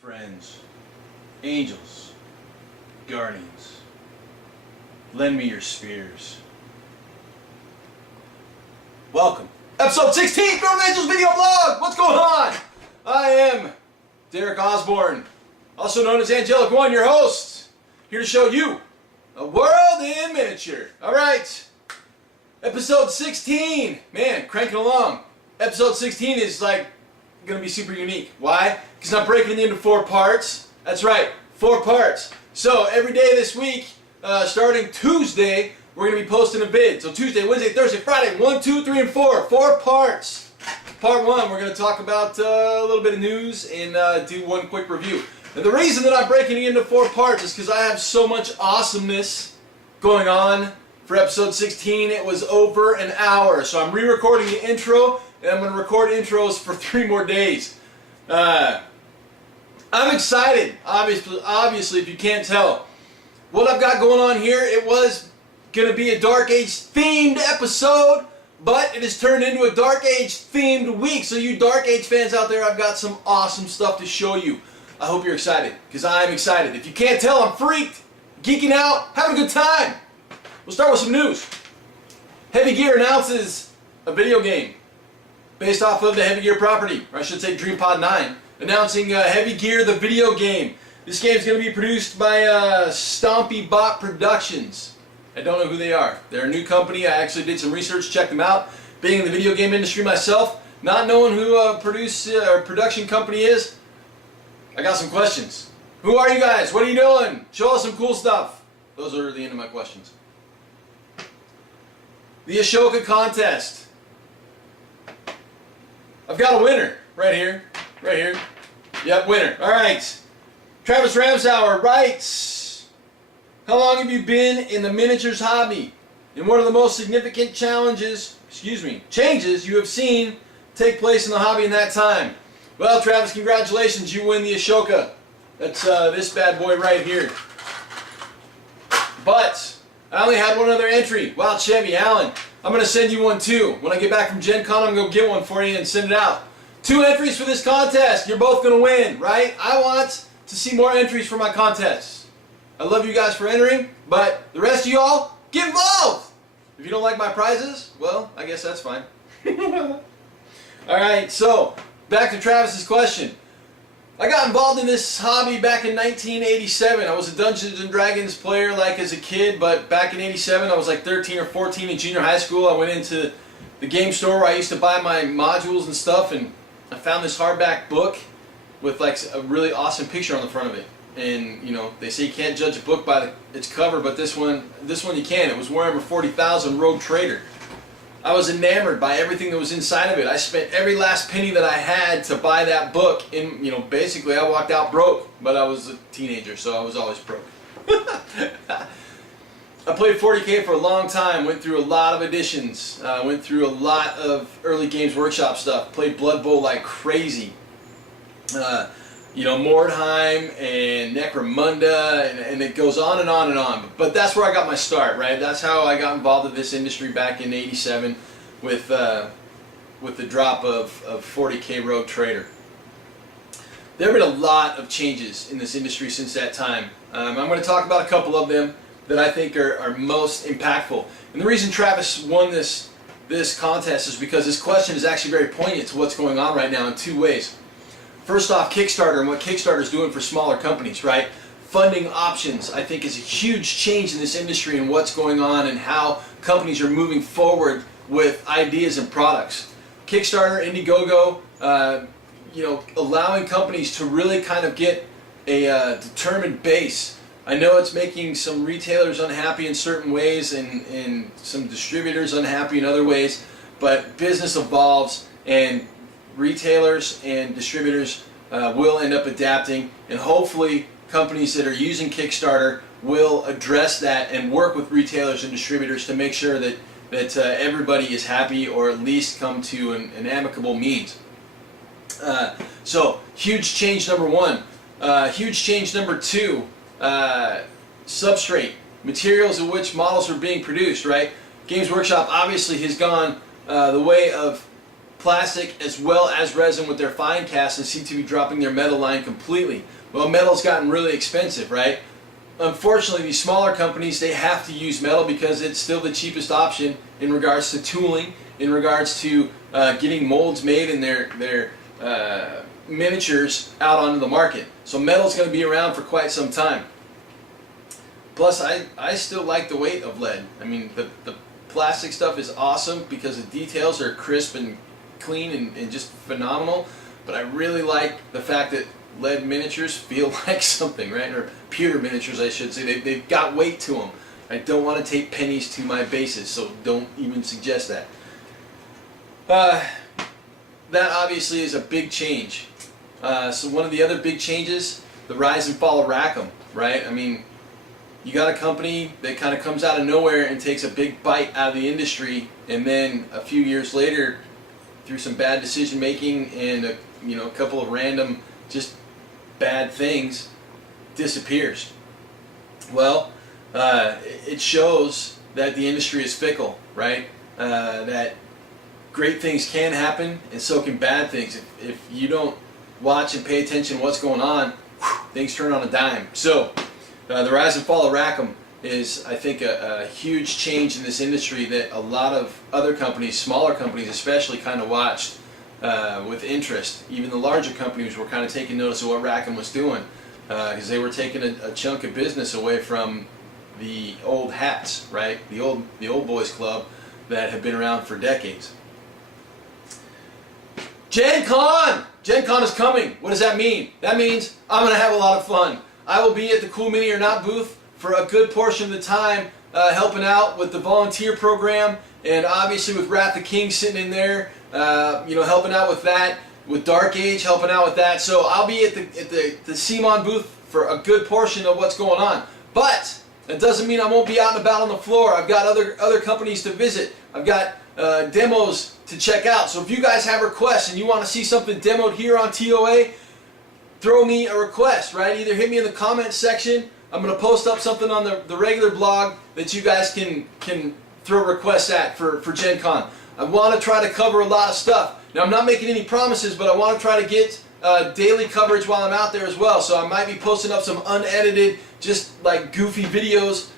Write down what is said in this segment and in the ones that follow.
friends, angels, guardians, lend me your spears. Welcome. Episode 16, Film Angels Video Vlog! What's going on? I am Derek Osborne, also known as Angelic One, your host, here to show you a world in miniature. Alright, episode 16. Man, cranking along. Episode 16 is like going to be super unique. Why? Because I'm breaking it into 4 parts. That's right, 4 parts. So every day this week, starting Tuesday, we're going to be posting a vid. So Tuesday, Wednesday, Thursday, Friday, 1, 2, 3, and 4. 4 parts. Part 1, we're going to talk about a little bit of news and do one quick review. And the reason that I'm breaking it into 4 parts is because I have so much awesomeness going on. For episode 16, it was over an hour. So I'm re-recording the intro, and I'm going to record intros for 3 more days. I'm excited, obviously, if you can't tell. What I've got going on here, it was going to be a Dark Age themed episode, but it has turned into a Dark Age themed week. So you Dark Age fans out there, I've got some awesome stuff to show you. I hope you're excited, because I'm excited. If you can't tell, I'm freaked, geeking out, having a good time. We'll start with some news. Heavy Gear announces a video game based off of the Heavy Gear property, or I should say DreamPod 9, announcing Heavy Gear the video game. This game is going to be produced by Stompy Bot Productions. I don't know who they are. They're a new company. I actually did some research, checked them out. Being in the video game industry myself, not knowing who a production company is, I got some questions. Who are you guys? What are you doing? Show us some cool stuff. Those are the end of my questions. The Ashoka contest. I've got a winner right here. Right here. Yep, winner. Alright. Travis Ramsauer writes, how long have you been in the miniatures hobby? And what are the most significant changes you have seen take place in the hobby in that time? Well, Travis, congratulations. You win the Ashoka. That's this bad boy right here. But I only had one other entry. Wow, Chevy, Allen. I'm going to send you one too. When I get back from GenCon, I'm going to get one for you and send it out. 2 entries for this contest. You're both going to win, right? I want to see more entries for my contests. I love you guys for entering, but the rest of y'all, get involved! If you don't like my prizes, well, I guess that's fine. Alright, so, back to Travis's question. I got involved in this hobby back in 1987. I was a Dungeons & Dragons player like as a kid, but back in 87 I was like 13 or 14 in junior high school. I went into the game store where I used to buy my modules and stuff, and I found this hardback book with like a really awesome picture on the front of it. And you know, they say you can't judge a book by its cover, but this one you can. It was Warhammer 40,000 Rogue Trader. I was enamored by everything that was inside of it. I spent every last penny that I had to buy that book, and you know, basically I walked out broke, but I was a teenager, so I was always broke. I played 40K for a long time, went through a lot of editions, went through a lot of early Games Workshop stuff, played Blood Bowl like crazy. You know, Mordheim and Necromunda, and it goes on and on and on. But that's where I got my start, right? That's how I got involved in this industry back in '87 with the drop of 40K Rogue Trader. There have been a lot of changes in this industry since that time. I'm going to talk about a couple of them that I think are most impactful. And the reason Travis won this contest is because this question is actually very poignant to what's going on right now in 2 ways. First off, Kickstarter and what Kickstarter is doing for smaller companies, right? Funding options, I think, is a huge change in this industry and what's going on and how companies are moving forward with ideas and products. Kickstarter, Indiegogo, you know, allowing companies to really kind of get a determined base. I know it's making some retailers unhappy in certain ways and some distributors unhappy in other ways, but business evolves, and retailers and distributors will end up adapting, and hopefully companies that are using Kickstarter will address that and work with retailers and distributors to make sure that everybody is happy, or at least come to an amicable means. So huge change number 1. Huge change number 2, substrate, materials in which models are being produced, right? Games Workshop obviously has gone the way of plastic as well as resin with their fine cast and seem to be dropping their metal line completely. Well, metal's gotten really expensive, right? Unfortunately, these smaller companies, they have to use metal because it's still the cheapest option in regards to tooling, in regards to getting molds made in their miniatures out onto the market. So metal's going to be around for quite some time. Plus, I still like the weight of lead. I mean, the plastic stuff is awesome because the details are crisp and clean and just phenomenal. But I really like the fact that lead miniatures feel like something, right? Or pewter miniatures, I should say. They've got weight to them. I don't want to take pennies to my bases, so don't even suggest that. That obviously is a big change. So one of the other big changes, the rise and fall of Rackham, right? I mean, you got a company that kind of comes out of nowhere and takes a big bite out of the industry, and then a few years later, through some bad decision making and a couple of random just bad things, disappears. Well, it shows that the industry is fickle, right? That great things can happen and so can bad things. If you don't watch and pay attention to what's going on, things turn on a dime. So the rise and fall of Rackham is, I think, a huge change in this industry that a lot of other companies, smaller companies especially, kind of watched with interest. Even the larger companies were kind of taking notice of what Rackham was doing because they were taking a chunk of business away from the old hats, right? The old boys club that have been around for decades. GenCon! GenCon is coming. What does that mean? That means I'm going to have a lot of fun. I will be at the Cool Mini or Not booth for a good portion of the time, helping out with the volunteer program, and obviously with Wrath the King sitting in there, helping out with that, with Dark Age helping out with that. So I'll be at the CMON booth for a good portion of what's going on. But that doesn't mean I won't be out and about on the floor. I've got other companies to visit. I've got demos to check out. So if you guys have requests and you want to see something demoed here on TOA, throw me a request, right? Either hit me in the comments section. I'm going to post up something on the regular blog that you guys can throw requests at for GenCon. I want to try to cover a lot of stuff. Now, I'm not making any promises, but I want to try to get daily coverage while I'm out there as well. So I might be posting up some unedited, just like goofy videos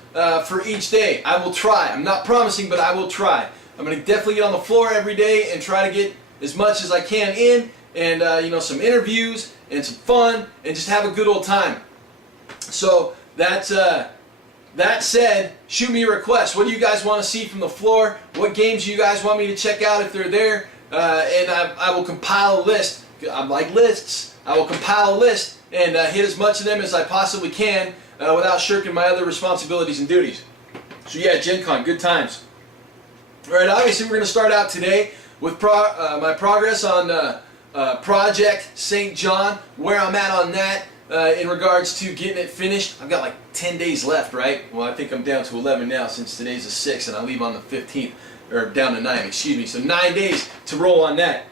for each day. I will try. I'm not promising, but I will try. I'm going to definitely get on the floor every day and try to get as much as I can in, and some interviews and some fun and just have a good old time. So that said, shoot me a request. What do you guys want to see from the floor? What games do you guys want me to check out if they're there? And I will compile a list. I like lists. I will compile a list and hit as much of them as I possibly can without shirking my other responsibilities and duties. So yeah, GenCon, good times. Alright, obviously we're going to start out today with my progress on Project St. John, where I'm at on that in regards to getting it finished. I've got like 10 days left, right? Well, I think I'm down to 11 now since today's the 6th and I leave on the 15th, or down to 9, excuse me. So 9 days to roll on that.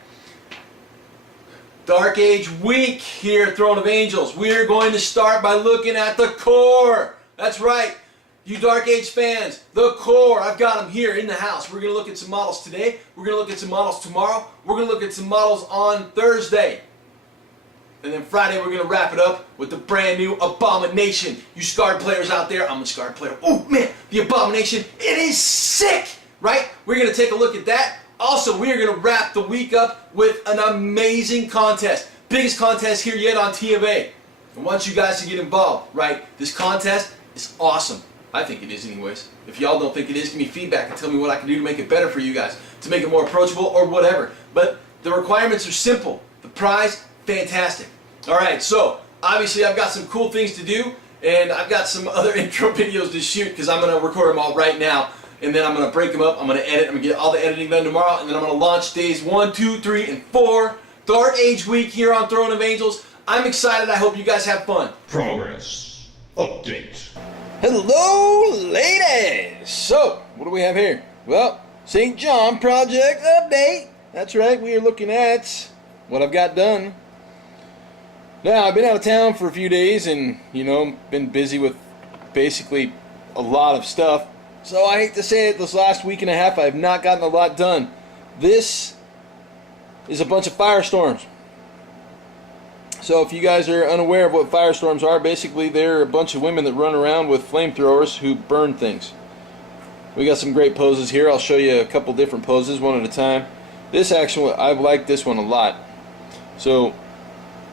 Dark Age week here at Throne of Angels. We're going to start by looking at the core. That's right. You Dark Age fans, the core, I've got them here in the house. We're going to look at some models today. We're going to look at some models tomorrow. We're going to look at some models on Thursday. And then Friday we're going to wrap it up with the brand new Abomination. You Scarred players out there, I'm a Scarred player. Oh man, the Abomination, it is sick, right? We're going to take a look at that. Also, we are going to wrap the week up with an amazing contest. Biggest contest here yet on T of A. I want you guys to get involved, right? This contest is awesome. I think it is anyways. If y'all don't think it is, give me feedback and tell me what I can do to make it better for you guys, to make it more approachable or whatever. But the requirements are simple. The prize, fantastic. Alright, so obviously I've got some cool things to do, and I've got some other intro videos to shoot because I'm going to record them all right now, and then I'm going to break them up, I'm going to edit, I'm going to get all the editing done tomorrow, and then I'm going to launch days 1, 2, 3, and 4, Dark Age Week here on Throne of Angels. I'm excited, I hope you guys have fun. Progress Update. Hello, ladies! So, what do we have here? Well, St. John Project Update. That's right, we are looking at what I've got done. Now, I've been out of town for a few days and, been busy with basically a lot of stuff. So I hate to say it, this last week and a half I have not gotten a lot done. This is a bunch of firestorms. So if you guys are unaware of what firestorms are, basically they're a bunch of women that run around with flamethrowers who burn things. We got some great poses here. I'll show you a couple different poses one at a time. This actually, I've liked this one a lot. So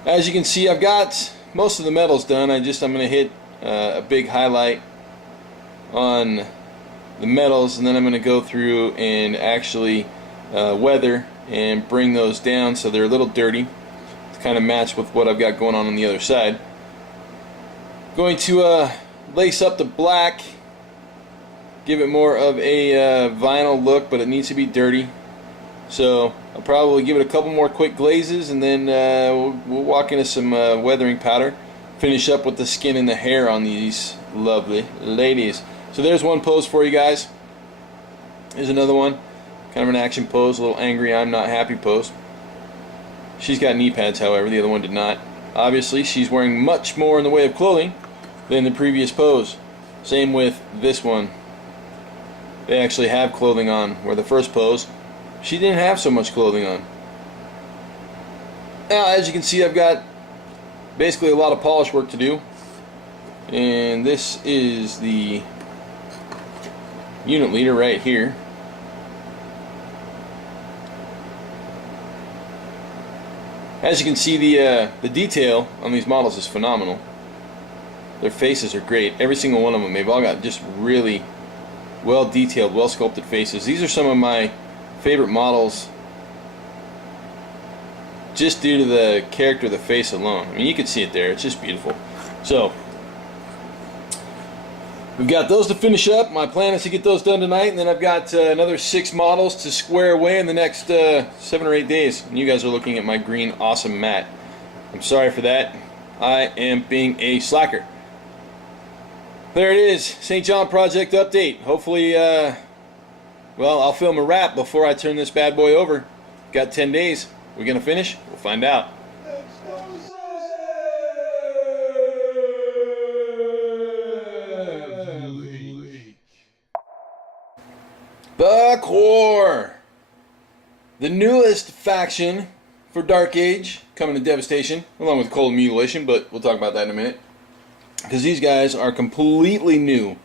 as you can see, I've got most of the medals done. I'm going to hit a big highlight on the medals, and then I'm going to go through and actually weather and bring those down so they're a little dirty to kind of match with what I've got going on the other side. Going to lace up the black, give it more of a vinyl look, but it needs to be dirty. So I'll probably give it a couple more quick glazes, and then we'll walk into some weathering powder. Finish up with the skin and the hair on these lovely ladies. So there's one pose for you guys. Here's another one. Kind of an action pose, a little angry, I'm not happy pose. She's got knee pads, however, the other one did not. Obviously, she's wearing much more in the way of clothing than the previous pose. Same with this one. They actually have clothing on, where the first pose, she didn't have so much clothing on. Now, as you can see, I've got basically a lot of polish work to do. And this is the unit leader right here. As you can see, the detail on these models is phenomenal. Their faces are great. Every single one of them. They've all got just really well detailed, well sculpted faces. These are some of my favorite models just due to the character of the face alone. I mean, you can see it there. It's just beautiful. So we've got those to finish up. My plan is to get those done tonight, and then I've got another 6 models to square away in the next 7 or 8 days. And you guys are looking at my green awesome mat. I'm sorry for that. I am being a slacker. There it is, St. John Project update. Hopefully, well, I'll film a wrap before I turn this bad boy over. Got 10 days. We're gonna finish? We'll find out. The C.O.R.E, the newest faction for Dark Age, coming to Devastation, along with Cold Mutilation, but we'll talk about that in a minute. Because these guys are completely new.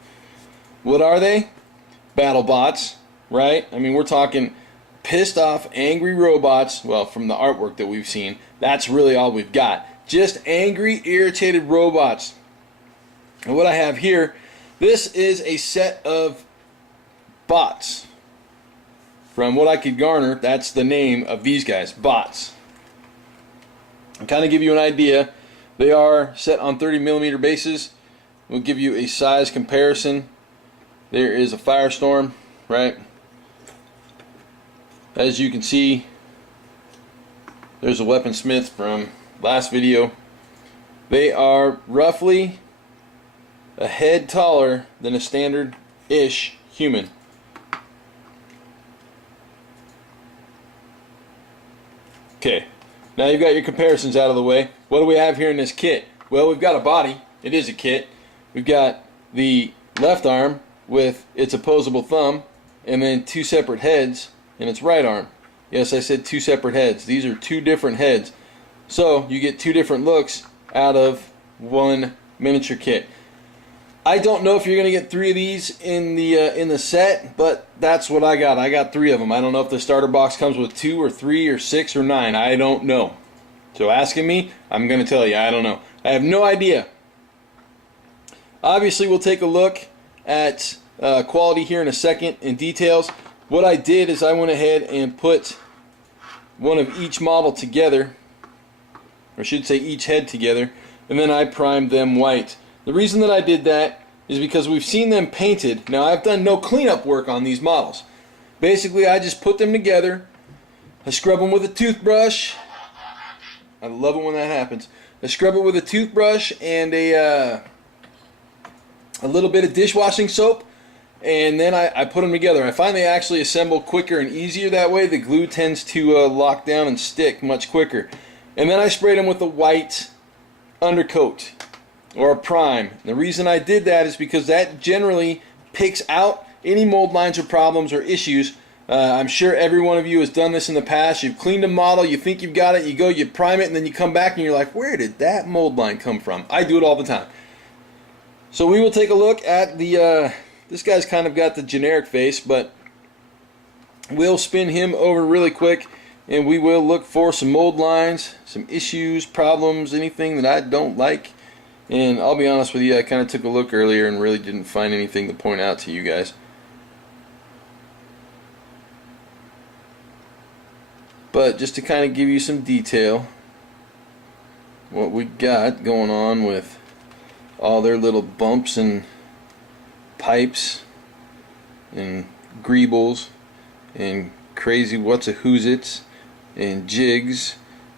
What are they? Battle bots, right? I mean, we're talking pissed off, angry robots. Well, from the artwork that we've seen, that's really all we've got. Just angry, irritated robots. And what I have here, this is a set of bots. From what I could garner, that's the name of these guys, bots. I'll kind of give you an idea. They are set on 30mm bases. We'll give you a size comparison. There is a firestorm, right? As you can see, there's a weaponsmith from last video. They are roughly a head taller than a standard-ish human. Okay, now you've got your comparisons out of the way. What do we have here in this kit? Well, we've got a body. It is a kit. We've got the left arm with its opposable thumb, and then 2 separate heads in its right arm. Yes, I said 2 separate heads. These are 2 different heads. So you get 2 different looks out of one miniature kit. I don't know if you're going to get 3 of these in the set, but that's what I got. I got 3 of them. I don't know if the starter box comes with 2 or 3 or 6 or 9. I don't know. So asking me, I'm going to tell you, I don't know. I have no idea. Obviously, we'll take a look at quality here in a second in details. What I did is I went ahead and put one of each model together, or I should say each head together, and then I primed them white. The reason that I did that is because we've seen them painted. Now, I've done no cleanup work on these models. Basically, I just put them together. I scrub them with a toothbrush. I love it when that happens. I scrub it with a toothbrush and a little bit of dishwashing soap, and then I put them together. I find they actually assemble quicker and easier that way. The glue tends to lock down and stick much quicker. And then I sprayed them with a white undercoat or a prime. The reason I did that is because that generally picks out any mold lines or problems or issues I'm sure every one of you has done this in the past. You've cleaned a model, you think you've got it, you go, you prime it, and then you come back and you're like, where did that mold line come from? I do it all the time. So we will take a look at the, this guy's kind of got the generic face, but we'll spin him over really quick and we will look for some mold lines, some issues, problems, anything that I don't like. And I'll be honest with you, I kind of took a look earlier and really didn't find anything to point out to you guys. But just to kind of give you some detail, what we got going on with all their little bumps and pipes and greebles and crazy what's-a-who's-its and jigs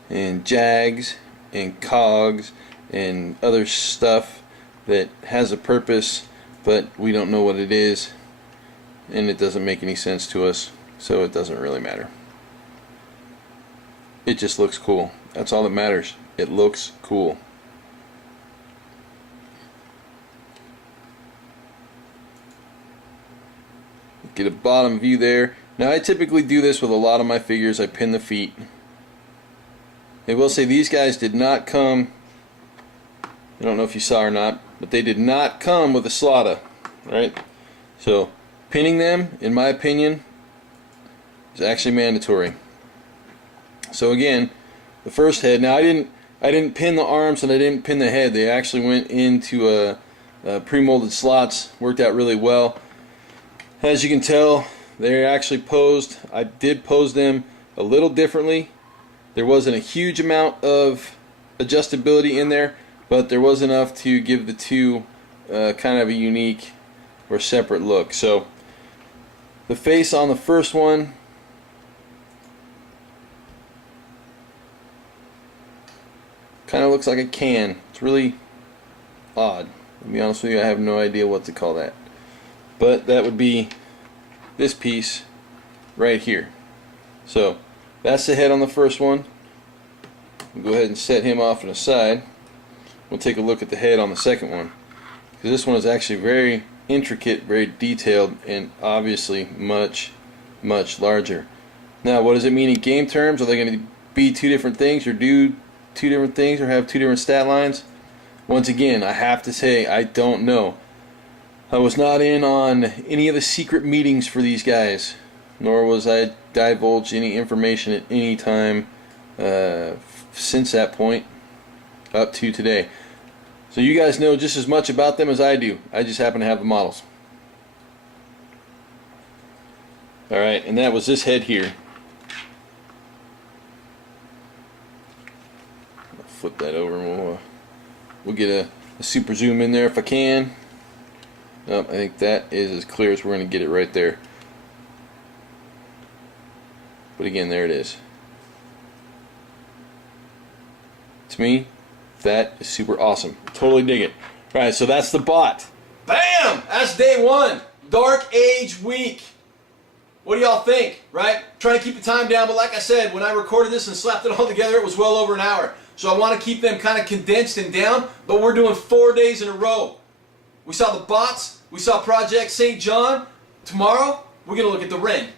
and jags and cogs and other stuff that has a purpose, but we don't know what it is, and it doesn't make any sense to us, so it doesn't really matter. It just looks cool. That's all that matters. It looks cool. Get a bottom view there. Now I typically do this with a lot of my figures. I pin the feet. I will say these guys did not come, I don't know if you saw or not, but they did not come with a slaughter. Right? So pinning them, in my opinion, is actually mandatory. So again, the first head. Now I didn't pin the arms and I didn't pin the head. They actually went into pre-molded slots. Worked out really well. As you can tell, they're actually posed. I did pose them a little differently. There wasn't a huge amount of adjustability in there, but there was enough to give the two kind of a unique or separate look. So the face on the first one, kind of looks like a can. It's really odd. To be honest with you, I have no idea what to call that. But that would be this piece right here. So that's the head on the first one. We'll go ahead and set him off to the side. We'll take a look at the head on the second one, because this one is actually very intricate, very detailed, and obviously much larger. Now what does it mean in game terms? Are they going to be two different things, or do two different things, or have two different stat lines? Once again, I have to say I don't know. I was not in on any of the secret meetings for these guys, nor was I divulged any information at any time since that point up to today. So you guys know just as much about them as I do. I just happen to have the models. Alright, and that was this head here. I'll flip that over and we'll get a super zoom in there if I can. I think that is as clear as we're going to get it right there. But again, there it is. To me, that is super awesome. Totally dig it. Alright, so that's the bot. Bam! That's day one. Dark Age week. What do y'all think? Right? Trying to keep the time down, but like I said, when I recorded this and slapped it all together, it was well over an hour. So I want to keep them kind of condensed and down, but we're doing 4 days in a row. We saw the bots, we saw Project St. John. Tomorrow, we're going to look at the Ren.